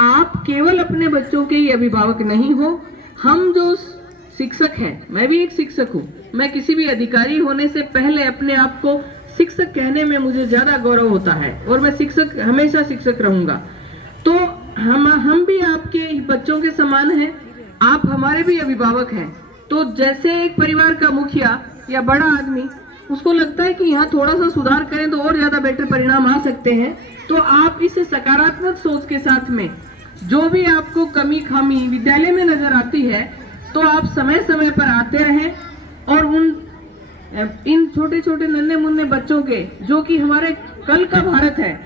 आप केवल अपने बच्चों के ही अभिभावक नहीं हो, हम जो शिक्षक हैं, मैं भी एक शिक्षक हूँ, मैं किसी भी अधिकारी होने से पहले अपने आप को शिक्षक कहने में मुझे ज्यादा गौरव होता है और मैं शिक्षक, हमेशा शिक्षक रहूंगा। तो हम भी आपके बच्चों के समान हैं, आप हमारे भी अभिभावक हैं। तो जैसे एक परिवार का मुखिया या बड़ा आदमी, उसको लगता है कि यहाँ थोड़ा सा सुधार करें तो और ज्यादा बेटर परिणाम आ सकते हैं, तो आप इस सकारात्मक सोच के साथ में जो भी आपको कमी खामी विद्यालय में नजर आती है, तो आप समय समय पर आते रहें और इन छोटे छोटे नन्हे मुन्ने बच्चों के, जो कि हमारे कल का भारत है,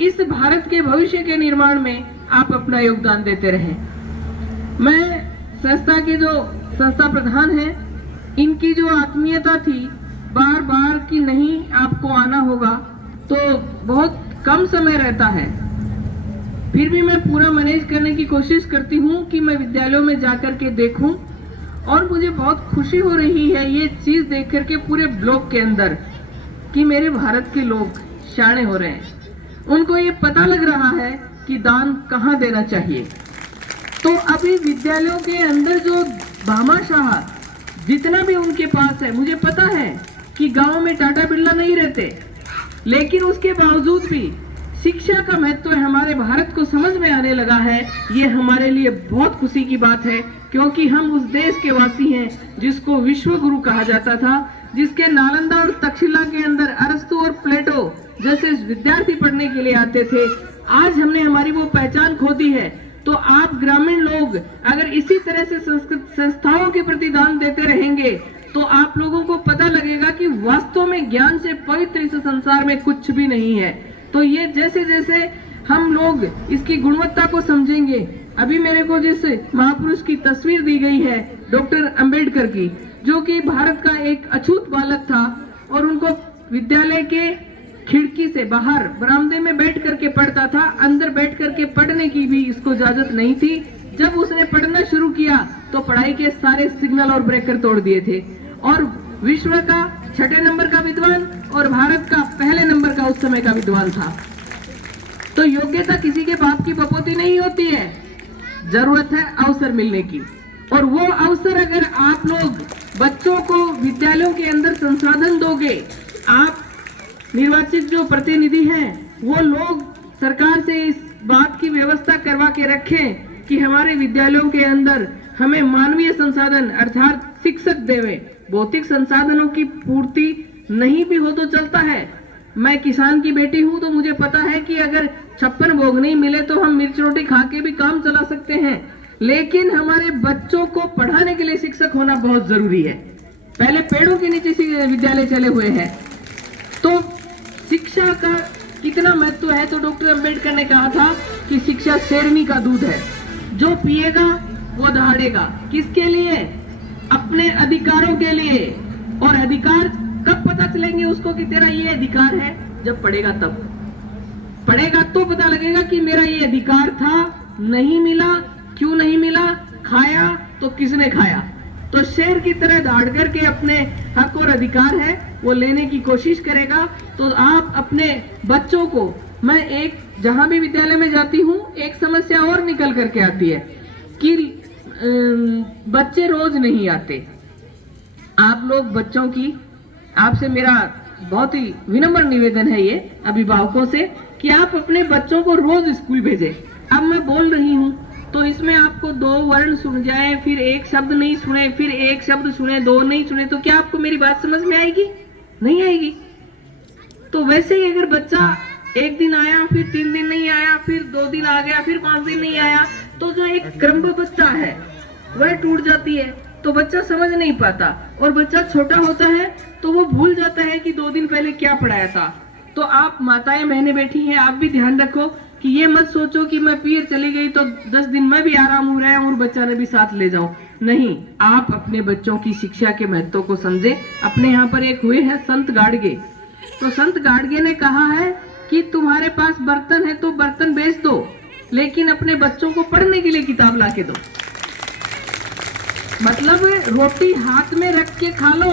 इस भारत के भविष्य के निर्माण में आप अपना योगदान देते रहें। मैं संस्था के जो संस्था प्रधान हैं, इनकी जो आत्मीयता थी, बार बार कि नहीं आपको आना होगा, तो बहुत कम समय रहता है, फिर भी मैं पूरा मैनेज करने की कोशिश करती हूँ कि मैं विद्यालयों में जाकर के देखूं। और मुझे बहुत खुशी हो रही है ये चीज देख करके पूरे ब्लॉक के अंदर कि मेरे भारत के लोग शाणे हो रहे हैं, उनको ये पता लग रहा है कि दान कहाँ देना चाहिए। तो अभी विद्यालयों के अंदर जो भामाशाह जितना भी उनके पास है, मुझे पता है कि गांव में टाटा बिरला नहीं रहते, लेकिन उसके बावजूद भी शिक्षा का महत्व हमारे भारत को समझ में आने लगा है। ये हमारे लिए बहुत खुशी की बात है, क्योंकि हम उस देश के वासी हैं जिसको विश्व गुरु कहा जाता था, जिसके नालंदा और तक्षशिला के अंदर अरस्तु और प्लेटो जैसे विद्यार्थी पढ़ने के लिए आते थे। आज हमने हमारी वो पहचान खो दी है। तो आप ग्रामीण लोग अगर इसी तरह से संस्थाओं के प्रति दान देते रहेंगे, तो आप लोगों को पता लगेगा कि वास्तव में ज्ञान से पवित्र इस संसार में कुछ भी नहीं है। तो ये जैसे जैसे हम लोग इसकी गुणवत्ता को समझेंगे, अभी मेरे को जिस महापुरुष की तस्वीर दी गई है डॉक्टर अंबेडकर की, जो कि भारत का एक अछूत बालक था और उनको विद्यालय के खिड़की से बाहर बरामदे में बैठ करके पढ़ता था, अंदर बैठ करके पढ़ने की भी इसको इजाजत नहीं थी। जब उसने पढ़ना शुरू किया तो पढ़ाई के सारे सिग्नल और ब्रेकर तोड़ दिए थे और विश्व का 6 नंबर का विद्वान और भारत का पहले नंबर का उस समय का विद्वान था। तो योग्यता किसी के बाप की बपोती नहीं होती है, जरूरत है अवसर मिलने की। और वो अवसर अगर आप लोग बच्चों को विद्यालयों के अंदर संसाधन दोगे, आप निर्वाचित जो प्रतिनिधि हैं वो लोग सरकार से इस बात की व्यवस्था करवा के रखें कि हमारे विद्यालयों के अंदर हमें मानवीय संसाधन अर्थात शिक्षक देवे। भौतिक संसाधनों की पूर्ति नहीं भी हो तो चलता है। मैं किसान की बेटी हूं, तो मुझे पता है कि अगर 56 भोग नहीं मिले तो हम मिर्च रोटी खा के भी काम चला सकते हैं, लेकिन हमारे बच्चों को पढ़ाने के लिए शिक्षक होना बहुत जरूरी है। पहले पेड़ों के नीचे विद्यालय चले हुए हैं। तो शिक्षा का कितना महत्व है, तो डॉक्टर अंबेडकर ने कहा था कि शिक्षा शेरनी का दूध है, जो पिएगा वो दहाड़ेगा। किसके लिए? अपने अधिकारों के लिए। और अधिकार कब पता चलेंगे उसको कि तेरा ये अधिकार है? जब पढ़ेगा तब पढ़ेगा तो पता लगेगा कि मेरा ये अधिकार था, नहीं मिला, क्यों नहीं मिला, खाया तो किसने खाया। तो शेर की तरह दहाड़ करके अपने हक और अधिकार है वो लेने की कोशिश करेगा। तो आप अपने बच्चों को, मैं एक जहां भी विद्यालय में जाती हूँ एक समस्या और निकल करके आती है कि बच्चे रोज नहीं आते। आप लोग बच्चों की, आपसे मेरा बहुत ही विनम्र निवेदन है ये अभिभावकों से कि आप अपने बच्चों को रोज स्कूल भेजें। अब मैं बोल रही हूँ तो इसमें आपको 2 वर्ण सुन जाए, फिर एक शब्द नहीं सुने, फिर एक शब्द सुने, 2 नहीं सुने, तो क्या आपको मेरी बात समझ में आएगी? नहीं आएगी। तो वैसे ही अगर बच्चा एक दिन आया, फिर 3 दिन नहीं आया, फिर 2 दिन आ गया, फिर 5 दिन नहीं आया, तो जो एक क्रम बच्चा है वह टूट जाती है। तो बच्चा समझ नहीं पाता और बच्चा छोटा होता है तो वो भूल जाता है कि 2 दिन पहले क्या पढ़ाया था। तो आप माताएं बहनें बैठी हैं, आप भी ध्यान रखो कि ये मत सोचो कि मैं पीर चली गई तो 10 दिन मैं भी आराम हो रहा हूँ और बच्चा ने भी साथ ले जाऊं। नहीं, आप अपने बच्चों की शिक्षा के महत्व को समझे। अपने यहाँ पर एक हुए हैं संत गाड़गे, तो संत गाड़गे ने कहा है कि तुम्हारे पास बर्तन है तो बर्तन बेच दो, लेकिन अपने बच्चों को पढ़ने के लिए किताब ला के दो। मतलब रोटी हाथ में रख के खा लो,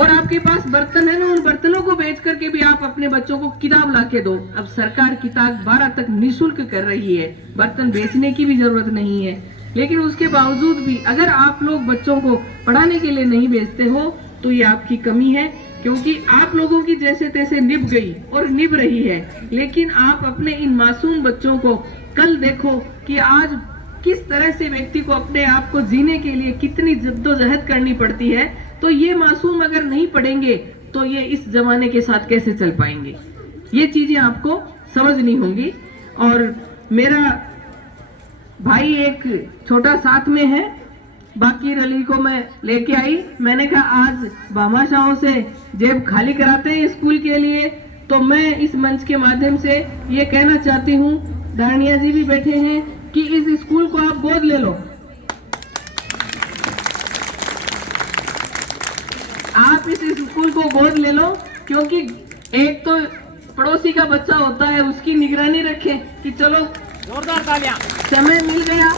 और आपके पास बर्तन है ना, उन बर्तनों को बेच करके भी आप अपने बच्चों को किताब ला के दो। अब सरकार किताब 12 तक निःशुल्क कर रही है, बर्तन बेचने की भी जरूरत नहीं है। लेकिन उसके बावजूद भी अगर आप लोग बच्चों को पढ़ाने के लिए नहीं भेजते हो तो ये आपकी कमी है, क्योंकि आप लोगों की जैसे तैसे निभ गई और निभ रही है। लेकिन आप अपने इन मासूम बच्चों को कल देखो कि आज किस तरह से व्यक्ति को अपने आप को जीने के लिए कितनी जद्दोजहद करनी पड़ती है। तो ये मासूम अगर नहीं पढ़ेंगे तो ये इस जमाने के साथ कैसे चल पाएंगे, ये चीजें आपको समझनी होंगी। और मेरा भाई एक छोटा साथ में है, बाकी रली को मैं लेके आई। मैंने कहा आज भामाशाहों से जेब खाली कराते हैं स्कूल के लिए, तो मैं इस मंच के माध्यम से ये कहना चाहती हूँ, धारणिया जी भी बैठे हैं, कि इस स्कूल को आप गोद ले लो। आप इस स्कूल को गोद ले लो, क्योंकि एक तो पड़ोसी का बच्चा होता है, उसकी निगरानी रखें कि चलो जोरदार तालियां, समय मिल गया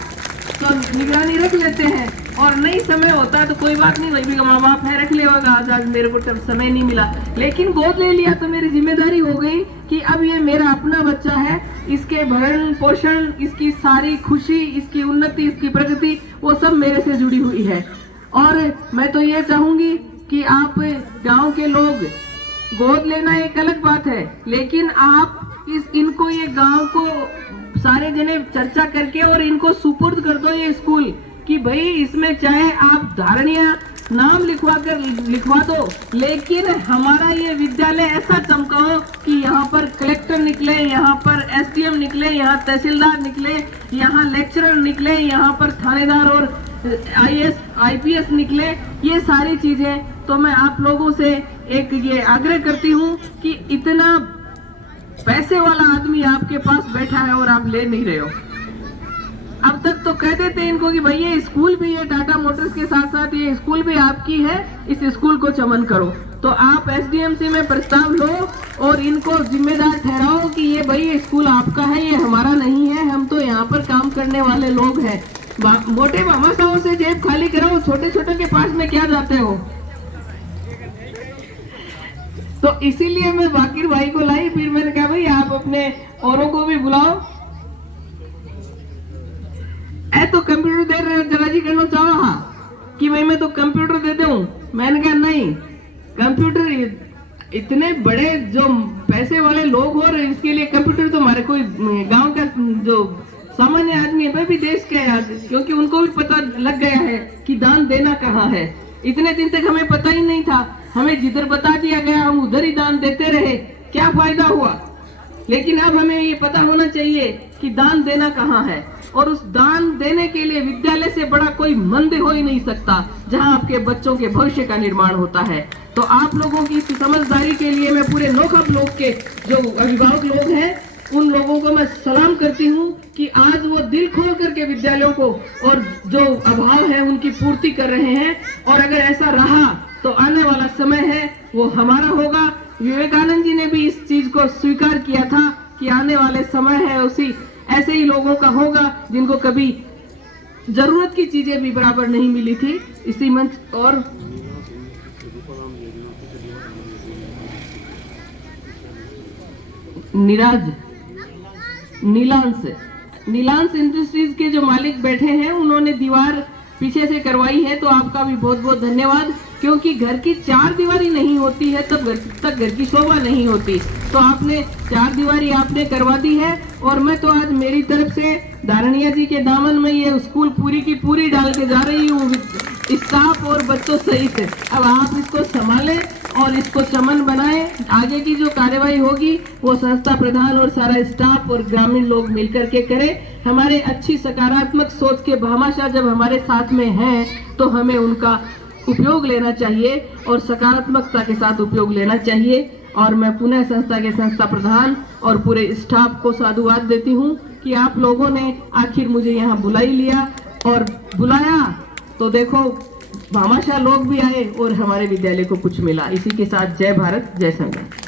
तो निगरानी रख लेते हैं, और नहीं समय होता है तो कोई बात नहीं, वही भी माँ बाप है रख ले होगा, आज मेरे को तब समय नहीं मिला। लेकिन गोद ले लिया तो मेरी जिम्मेदारी हो गई कि अब ये मेरा अपना बच्चा है, इसके भरण पोषण, इसकी सारी खुशी, इसकी उन्नति, इसकी प्रगति, वो सब मेरे से जुड़ी हुई है। और मैं तो ये चाहूंगी कि आप गांव के लोग, गोद लेना एक अलग बात है, लेकिन आप इनको ये गांव को सारे जने चर्चा करके और इनको सुपुर्द कर दो ये स्कूल, कि भाई इसमें चाहे आप धारणिया नाम लिखवा दो, लेकिन हमारा ये विद्यालय ऐसा चमकाओ कि यहाँ पर कलेक्टर निकले, यहाँ पर एसडीएम निकले, यहाँ तहसीलदार निकले, यहाँ लेक्चरर निकले, यहाँ पर थानेदार और आईएएस आईपीएस निकले। ये सारी चीजें तो मैं आप लोगों से एक ये आग्रह करती हूँ कि इतना पैसे वाला आदमी आपके पास बैठा है और आप ले नहीं रहे हो। अब तक तो कह देते इनको कि भाई ये स्कूल भी है, टाटा मोटर्स के साथ साथ ये स्कूल भी आपकी है, इस स्कूल को चमन करो। तो आप एसडीएमसी में प्रस्ताव लो और इनको जिम्मेदार ठहराओ कि ये भाई ये स्कूल आपका है, ये हमारा नहीं है, हम तो यहाँ पर काम करने वाले लोग हैं। मोटे भामाशाहों से जेब खाली कराओ, छोटे छोटे के पास में क्या जाते हो। तो इसीलिए मैं बाकिर भाई को लाई, फिर मैंने कहा भाई आप अपने औरों को भी बुलाओ। तो कंप्यूटर दे रहे जरा जी करना चाहो कि भाई मैं तो कंप्यूटर दे दूं। मैंने कहा नहीं, कंप्यूटर इतने बड़े जो पैसे वाले लोग हो रहे, इसके लिए कंप्यूटर तो हमारे कोई गांव का जो सामान्य आदमी है वह भी देश के है, क्योंकि उनको भी पता लग गया है कि दान देना कहाँ है। इतने दिन तक हमें पता ही नहीं था, हमें जिधर बता दिया गया हम उधर ही दान देते रहे, क्या फायदा हुआ। लेकिन अब हमें ये पता होना चाहिए कि दान देना कहाँ है, और उस दान देने के लिए विद्यालय से बड़ा कोई मंदिर हो ही नहीं सकता जहां आपके बच्चों के भविष्य का निर्माण होता है। तो आप लोगों की इस समझदारी के लिए मैं पूरे नोखा ब्लॉक के जो अभिभावक लोग हैं उन लोगों को मैं सलाम करती हूँ कि आज वो दिल खोल करके विद्यालयों को और जो अभाव है उनकी पूर्ति कर रहे हैं। और अगर ऐसा रहा तो आने वाला समय है वो हमारा होगा। विवेकानंद जी ने भी इस चीज को स्वीकार किया था कि आने वाले समय है उसी ऐसे ही लोगों का होगा जिनको कभी जरूरत की चीजें भी बराबर नहीं मिली थी। इसी मंच और नीलांश इंडस्ट्रीज के जो मालिक बैठे हैं उन्होंने दीवार पीछे से करवाई है, तो आपका भी बहुत बहुत धन्यवाद, क्योंकि घर की 4 दीवारी नहीं होती है तब घर की शोभा नहीं होती। तो आपने 4 दीवारी आपने करवा दी है, और मैं तो आज मेरी तरफ से धारणिया जी के दामन में ये स्कूल पूरी की पूरी डाल के जा रही हूँ, स्टाफ और बच्चों सहित। अब आप इसको संभालें और इसको चमन बनाएं। आगे की जो कार्यवाही होगी वो संस्था प्रधान और सारा स्टाफ और ग्रामीण लोग मिलकर के करें। हमारे अच्छी सकारात्मक सोच के भामाशाह जब हमारे साथ में हैं तो हमें उनका उपयोग लेना चाहिए और सकारात्मकता के साथ उपयोग लेना चाहिए। और मैं पुनः संस्था के संस्था प्रधान और पूरे स्टाफ को साधुवाद देती हूँ कि आप लोगों ने आखिर मुझे यहाँ बुला ही लिया, और बुलाया तो देखो भामाशाह लोग भी आए और हमारे विद्यालय को कुछ मिला। इसी के साथ जय भारत, जय संविधान।